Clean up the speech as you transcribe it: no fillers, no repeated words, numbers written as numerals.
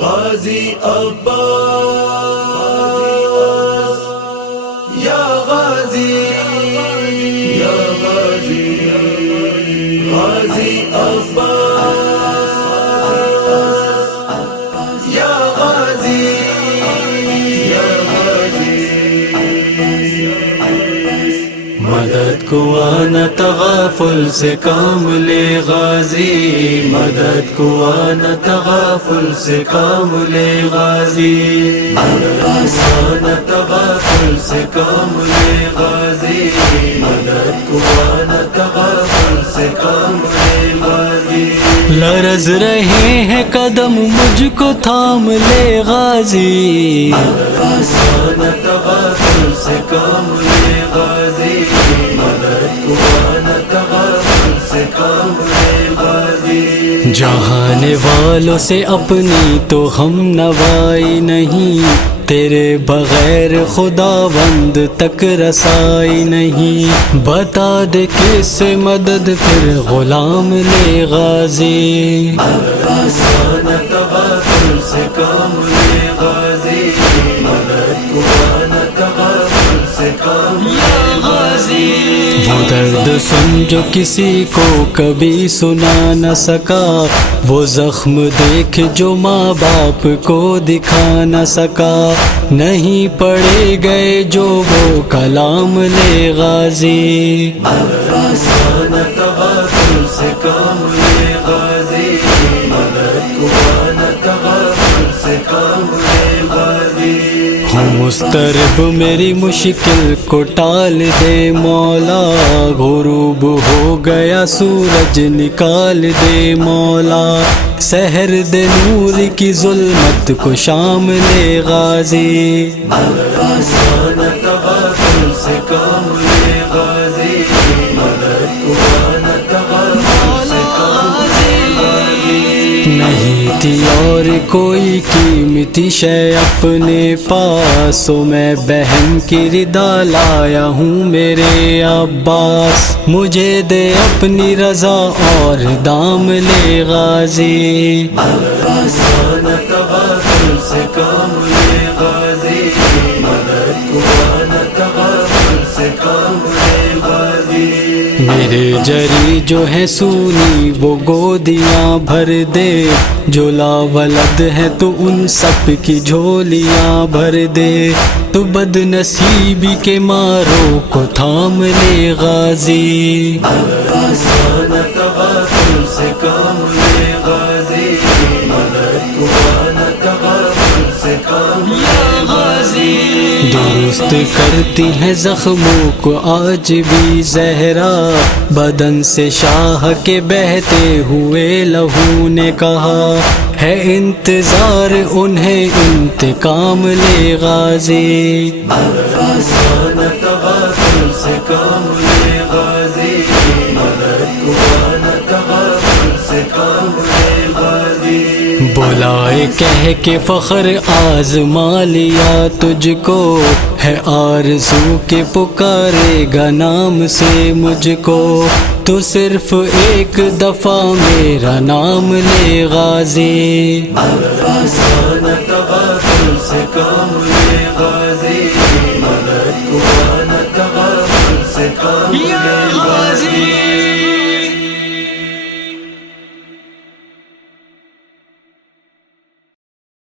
غازی عباس یا غازی یا غازی غازی عباس یا غازی یا غازی مدد کو آنا تغافل سے کام لے غازی مدد کو آنا تغافل سے کام لے غازی مدد کو آنا تغافل سے کام لے غازی مدد کو آنا تغافل سے کام لے غازی لرز رہے ہیں قدم مجھ کو تھام لے غازی مدد کو آنا تغافل سے کام لے غازی مدد کو آنا تغافل سے کام لے غازی جہانے والوں سے اپنی تو ہم نوائی نہیں تیرے بغیر خداوند تک رسائی نہیں بتا دے کس سے مدد پھر غلام لے غازی مدد کو آنا تغافل سے کام لے غازی مدد کو آنا تغافل سے کام لے غازی وہ درد سن جو کسی کو کبھی سنا نہ سکا وہ زخم دیکھ جو ماں باپ کو دکھا نہ سکا نہیں پڑھے گئے جو وہ کلام لے غازی مدد کو آنا تغافل سے کام لے غازی مدد کو آنا تغافل سے کام لے غازی ہوں مضطرب میری مشکل کو ٹال دے مولا غروب ہو گیا سورج نکال دے مولا سحر دے نور کی ظلمت کو شام لے غازی مدد کو آنا تغافل سے کام لے غازی مدد کو آنا تغافل سے کام لے غازی نہیں تھی اور کوئی قیمتی شے اپنے پاس سو میں بہن کی ردا لایا ہوں میرے عباس مجھے دے اپنی رضا اور دام لے غازی مدد کو آنا تغافل سے کام لے غازی مدد کو آنا تغافل سے کام لے غازی میرے جری جو ہے سونی وہ گودیاں بھر دے جو لاولد ہے تو ان سب کی جھولیاں بھر دے تو بد نصیبی کے ماروں کو تھام لے غازی مدد کو آنا تغافل سے کام لے غازی مدد کو آنا تغافل سے کام لے غازی درست کرتی ہے زخموں کو آج بھی زہرا بدن سے شاہ کے بہتے ہوئے لہو نے کہا ہے انتظار انہیں انتقام لے غازی مدد کو آنا تغافل سے کام لے غازی مدد کو آنا تغافل سے کام لے غازی بلائے کہہ کے فخر آزما لیا تجھ کو ہے آرزو کے پکارے گا نام سے مجھ کو تو صرف ایک دفعہ میرا نام لے غازی مدد کو آنا تغافل سے کام لے غازی مدد کو آنا تغافل سے کام لے غازی